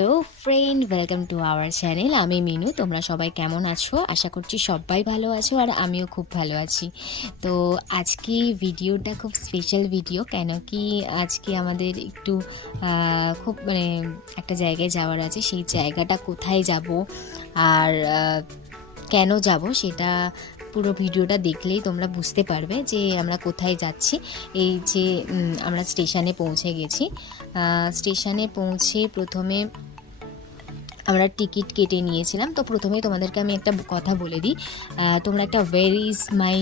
Hello friend, welcome to our channel. আমি মিনু। তোমরা সবাই কেমন আছো? আশা করছি সবাই ভালো আছো, আর আমিও খুব ভালো আছি। তো আজকে ভিডিওটা খুব স্পেশাল ভিডিও, কেন কি আজকে আমাদের একটু খুব একটা জায়গায় যাওয়ার আছে। সেই জায়গাটা কোথায় যাব আর কেন যাব সেটা পুরো ভিডিওটা দেখলেই তোমরা বুঝতে পারবে যে আমরা কোথায় যাচ্ছি। এই যে আমরা স্টেশনে পৌঁছে গেছি। স্টেশনে পৌঁছে প্রথমে আমরা টিকিট কেটে নিয়েছিলাম। তো প্রথমেই তোমাদেরকে আমি একটা কথা বলে দিই, তোমরা একটা ওয়্যার ইজ মাই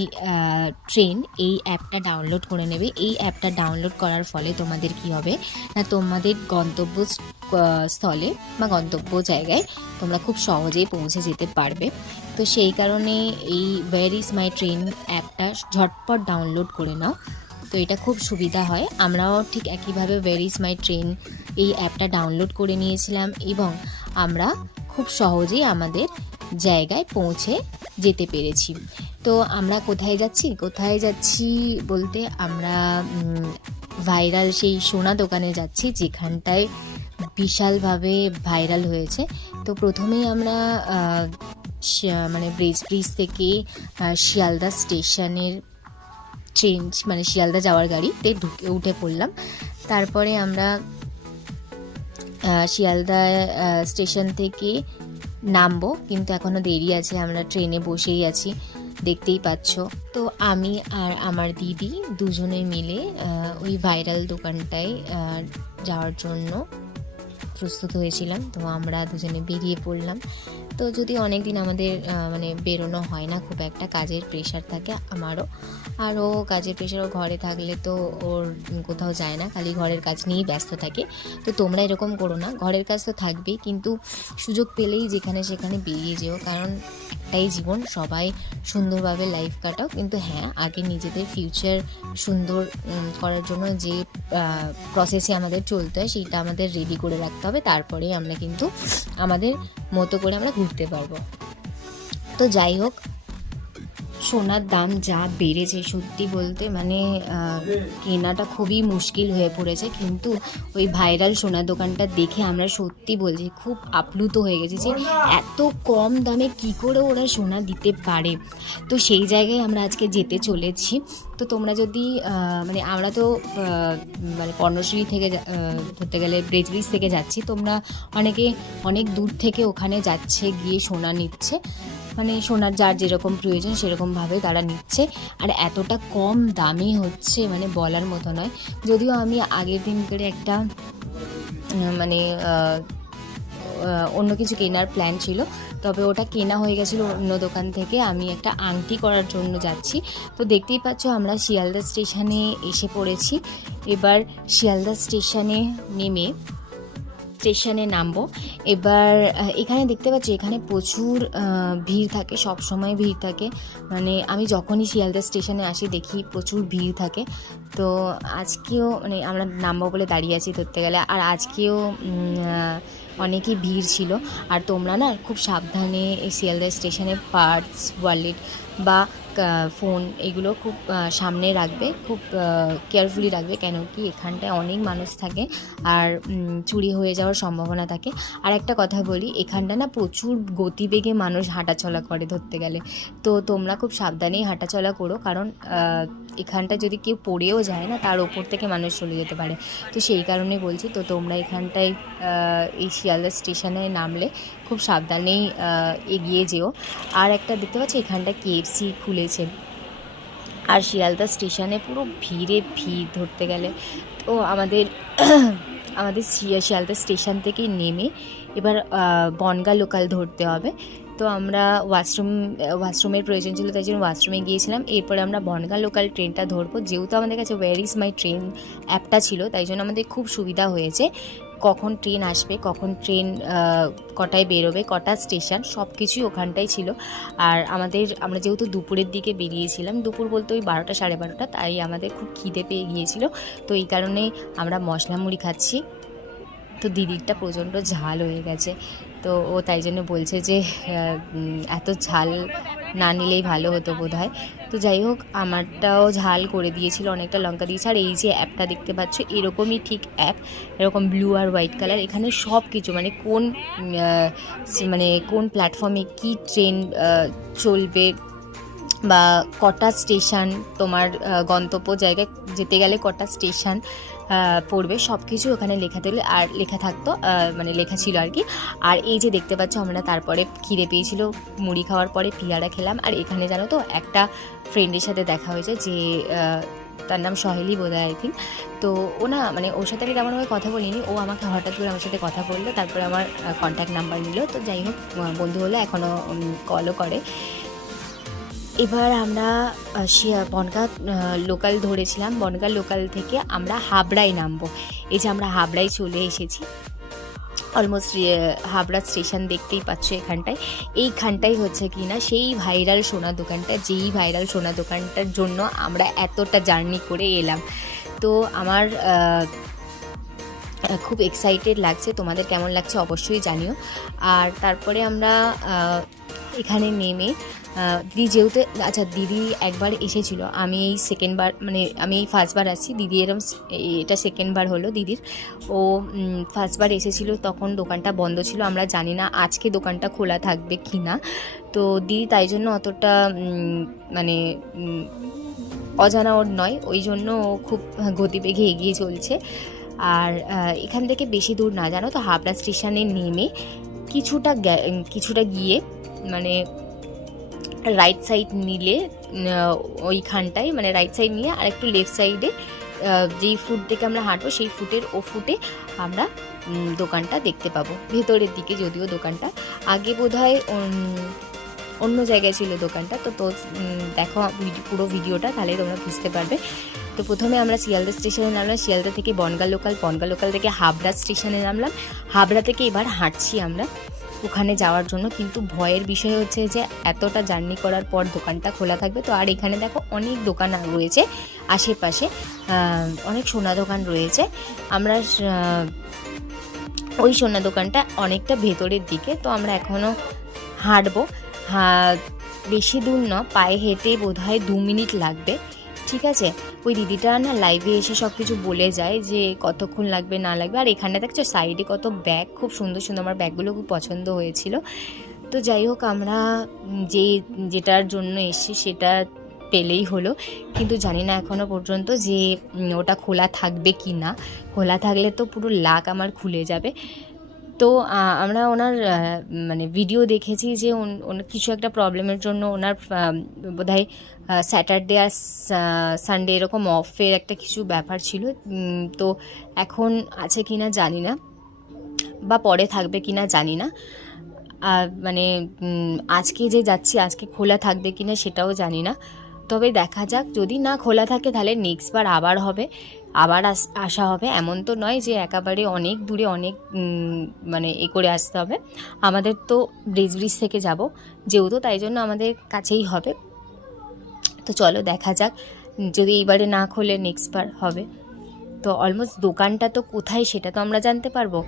ট্রেন এই অ্যাপটা ডাউনলোড করে নেবে। এই অ্যাপটা ডাউনলোড করার ফলে তোমাদের কি হবে না, তোমাদের গন্তব্য স্থলে বা গন্তব্য জায়গায় তোমরা খুব সহজেই পৌঁছে যেতে পারবে। তো সেই কারণে এই ওয়্যার ইজ মাই ট্রেন অ্যাপটা ঝটপট ডাউনলোড করে নাও। তো এটা খুব সুবিধা হয়। আমরাও ঠিক একইভাবে ওয়্যার ইজ মাই ট্রেন এই অ্যাপটা ডাউনলোড করে নিয়েছিলাম এবং আমরা খুব সহজেই আমাদের জায়গায় পৌঁছে যেতে পেরেছি। তো আমরা কোথায় যাচ্ছি বলতে আমরা ভাইরাল সেই সোনা দোকানে যাচ্ছি, যেখানটায় বিশালভাবে ভাইরাল হয়েছে। তো প্রথমেই আমরা ব্রিজ থেকে শিয়ালদা স্টেশনের ট্রেন শিয়ালদা যাওয়ার গাড়িতে উঠে পড়লাম। তারপরে আমরা শিয়ালদা স্টেশন থেকে নামবো, কিন্তু এখনও দেরি আছে। আমরা ট্রেনে বসেই আছি, দেখতেই পাচ্ছ। তো আমি আর আমার দিদি দুজনে মিলে ওই ভাইরাল দোকানটায় যাওয়ার জন্য প্রস্তুত হয়েছিলাম। তো আমরা দুজনে বেরিয়ে পড়লাম। তো যদি অনেক দিন আমাদের বেরোনো হয় না, খুব একটা কাজের প্রেশার থাকে আরও কাজের প্রেশারও ঘরে থাকলে তো ওর কোথাও যায় না, খালি ঘরের কাজ নিয়েই ব্যস্ত থাকে। তো তোমরা এরকম করো না, ঘরের কাজ তো থাকবেই, কিন্তু সুযোগ পেলেই যেখানে সেখানে বেরিয়ে যেও, কারণ একটাই জীবন, সবাই সুন্দরভাবে লাইফ কাটাও। কিন্তু হ্যাঁ, আগে নিজেদের ফিউচার সুন্দর করার জন্য যে প্রসেসে আমাদের চলতে হয় সেইটা আমাদের রেডি করে রাখতে হবে, তারপরে আমরা কিন্তু আমাদের মতো করে আমরা ঘুরতে পারবো। তো যাই হোক, সোনার দাম যা বেড়েছে সত্যি বলতে কেনাটা খুবই মুশকিল হয়ে পড়েছে। কিন্তু ওই ভাইরাল সোনার দোকানটা দেখে আমরা সত্যি বলছি খুব আপ্লুত হয়ে গেছি যে এত কম দামে কি করে ওরা সোনা দিতে পারে। তো সেই জায়গায় আমরা আজকে যেতে চলেছি। তো তোমরা যদি আমরা তো পর্ণশ্রী থেকে ধরতে গেলে ব্রিজ থেকে যাচ্ছি, তোমরা অনেক দূর থেকে ওখানে যাচ্ছে, গিয়ে সোনা নিচ্ছে, সোনার যার যেরকম প্রয়োজন সেরকমভাবে তারা নিচ্ছে, আর এতটা কম দামে হচ্ছে বলার মতো নয়। যদিও আমি আগের দিন করে একটা অন্য কিছু কেনার প্ল্যান ছিল, তবে ওটা কেনা হয়ে গেছিলো অন্য দোকান থেকে। আমি একটা আংটি করার জন্য যাচ্ছি। তো দেখতেই পাচ্ছ আমরা শিয়ালদা স্টেশনে এসে পড়েছি। এবার শিয়ালদা স্টেশনে নামবো। এবার এখানে দেখতে পাচ্ছি এখানে প্রচুর ভিড় থাকে, সব সময় ভিড় থাকে। আমি যখনই শিয়ালদা স্টেশনে আসি দেখি প্রচুর ভিড় থাকে। তো আজকেও আমরা নামবো বলে দাঁড়িয়ে আছি ধরতে গেলে, আর আজকেও অনেকই ভিড় ছিল। আর তোমরা না খুব সাবধানে এই শিয়ালদা স্টেশনে পার্স, ওয়ালেট বা ফোন এগুলো খুব সামনে রাখবে, খুব কেয়ারফুলি রাখবে, কেন কি এখানটায় অনেক মানুষ থাকে আর চুরি হয়ে যাওয়ার সম্ভাবনা থাকে। আর একটা কথা বলি, এখানটা না প্রচুর গতিবেগে মানুষ হাঁটাচলা করে ধরতে গেলে। তো তোমরা খুব সাবধানেই হাঁটাচলা করো, কারণ এখানটা যদি কেউ পড়েও যায় না, তার ওপর থেকে মানুষ চলে যেতে পারে। তো সেই কারণে বলছি, তো তোমরা এখানটায় এই শিয়ালদা স্টেশনে নামলে খুব সাবধানেই এগিয়ে যেও। আর একটা দেখতে পাচ্ছি এখানটা KFC খুলেছে, আর শিয়ালদা স্টেশনে পুরো ভিড় ধরতে গেলে। তো আমাদের শিয়ালদা স্টেশন থেকে নেমে এবার বনগাঁ লোকাল ধরতে হবে। তো আমরা ওয়াশরুমের প্রয়োজন ছিল, তাই জন্য ওয়াশরুমে গিয়েছিলাম। এরপরে আমরা বনগাঁ লোকাল ট্রেনটা ধরবো। যেহেতু আমাদের কাছে ওয়্যার ইজ মাই ট্রেন অ্যাপটা ছিল, তাই জন্য আমাদের খুব সুবিধা হয়েছে কখন ট্রেন আসবে, কখন ট্রেন কটায় বেরোবে, কটা স্টেশন, সব কিছুই ওখানটাই ছিল। আর আমরা যেহেতু দুপুরের দিকে বেরিয়েছিলাম, দুপুর বলতে ওই 12টা 12:30, তাই আমাদের খুব খিদে পেয়ে গিয়েছিল। তো এই কারণে আমরা মশলা মুড়ি খাচ্ছি। তো দিদিরটা প্রচণ্ড ঝাল হয়ে গেছে, তো ও তাই জন্য বলছে যে এত ঝাল না নিলেই ভালো হতো বোধহয়। তো যাই হোক, আমারটাও ঝাল করে দিয়েছিল, অনেকটা লঙ্কা দিয়েছে। আর এই যে অ্যাপটা দেখতে পাচ্ছ, এরকমই ঠিক অ্যাপ, এরকম ব্লু আর হোয়াইট কালার। এখানে সব কিছু মানে কোন প্ল্যাটফর্মে কী ট্রেন চলবে বা কটা স্টেশন, তোমার গন্তব্য জায়গায় যেতে গেলে কটা স্টেশন পড়বে, সব কিছু ওখানে লেখা থাকতো, মানে লেখা ছিল আর কি। আর এই যে দেখতে পাচ্ছ, আমরা তারপরে খিদে পেয়েছিল, মুড়ি খাওয়ার পরে পিয়ারা খেলাম। আর এখানে জানো তো, একটা ফ্রেন্ডের সাথে দেখা হয়েছে, যে তার নাম সহেলি বোধহয়, আই থিঙ্ক। তো ও না, মানে ওর সাথে আমি তেমনভাবে কথা বলিনি, ও আমাকে হঠাৎ করে আমার সাথে কথা বললো, তারপরে আমার কন্ট্যাক্ট নাম্বার নিল। তো যাই হোক, বন্ধু হলে এখনও কলও করে। এবার আমরা বনগাঁ লোকাল ধরেছিলাম, বনগাঁ লোকাল থেকে আমরা হাবড়ায় নামবো। এই যে আমরা হাবড়ায় চলে এসেছি, অলমোস্ট হাবড়া স্টেশন দেখতেই পাচ্ছ এখানটায়। এইখানটাই হচ্ছে কি না সেই ভাইরাল সোনা দোকানটা, যেই ভাইরাল সোনা দোকানটার জন্য আমরা এতটা জার্নি করে এলাম। তো আমার খুব এক্সাইটেড লাগছে, তোমাদের কেমন লাগছে অবশ্যই জানিও। আর তারপরে আমরা এখানে নেমে দিদি যেহেতু, আচ্ছা দিদি একবার এসেছিল, আমি এই সেকেন্ডবার, মানে আমি এই ফার্স্টবার আসছি, দিদি এটা সেকেন্ডবার হলো দিদির। ও ফার্স্টবার এসেছিল, তখন দোকানটা বন্ধ ছিল, আমরা জানি না আজকে দোকানটা খোলা থাকবে কি না। তো দিদি তাই জন্য অতটা মানে অজানা ওর নয়, ওই জন্য ও খুব গতিবেগে এগিয়ে চলছে। আর এখান থেকে বেশি দূর না, জানো তো, হাবড়া স্টেশনে নেমে কিছুটা গিয়ে, মানে রাইট সাইড নিলে ওইখানটায়, মানে রাইট সাইড নিয়ে আর একটু লেফট সাইডে যেই ফুট থেকে আমরা হাঁটবো, সেই ফুটে আমরা দোকানটা দেখতে পাবো, ভেতরের দিকে। যদিও দোকানটা আগে বোধহয় অন্য জায়গায় ছিল দোকানটা। তো দেখো পুরো ভিডিওটা, তাহলে তোমরা বুঝতে পারবে। তো প্রথমে আমরা শিয়ালদা স্টেশনে নামলাম, শিয়ালদা থেকে বনগাঁ লোকাল থেকে হাবড়া স্টেশনে নামলাম। হাবড়া থেকে এবার হাঁটছি আমরা ওখানে যাওয়ার জন্য। কিন্তু ভয়ের বিষয় হচ্ছে যে এতটা জার্নি করার পর দোকানটা খোলা থাকবে তো। আর এখানে দেখো অনেক দোকান রয়েছে আশেপাশে, অনেক সোনা দোকান রয়েছে। আমরা ওই সোনা দোকানটা অনেকটা ভেতরের দিকে, তো আমরা এখনও হাঁটবো। বেশি দূর না, পায়ে হেঁটে বোধহয় 2 মিনিট লাগবে, ঠিক আছে। ওই দিদিটা না লাইভে এসে সব কিছু বলে যায় যে কতক্ষণ লাগবে না লাগবে। আর এখানে দেখছো সাইডে কত ব্যাগ, খুব সুন্দর সুন্দর, আমার ব্যাগগুলো খুব পছন্দ হয়েছিল। তো যাই হোক, আমরা যেটার জন্য এসেছি সেটা পেলেই হলো, কিন্তু জানি না এখনও পর্যন্ত যে ওটা খোলা থাকবে কি না। খোলা থাকলে তো পুরো লাক আমার খুলে যাবে। তো আমরা ওনার মানে ভিডিও দেখেছি যে কিছু একটা প্রবলেমের জন্য ওনার বোধহয় স্যাটারডে আর সানডে এরকম অফের একটা কিছু ব্যাপার ছিল। তো এখন আছে কি না জানি না, বা পরে থাকবে কি না জানি না। মানে আজকে যে যাচ্ছি, আজকে খোলা থাকবে কি না সেটাও জানি না। তবে দেখা যাক, যদি না খোলা থাকে তাহলে নেক্সট বার আবার আসা হবে। এমন তো নয় যে একেবারে অনেক দূরে, অনেক মানে করে আসতে হবে। আমাদের তো ব্রিজ থেকে যাব যেহেতু, তাই জন্য আমাদের কাছেই হবে। তো চলো দেখা যাক, যদি এইবারে না খোলে নেক্সট বার হবে। তো অলমোস্ট দোকানটা তো কোথায় সেটা তো আমরা জানতে পারবো।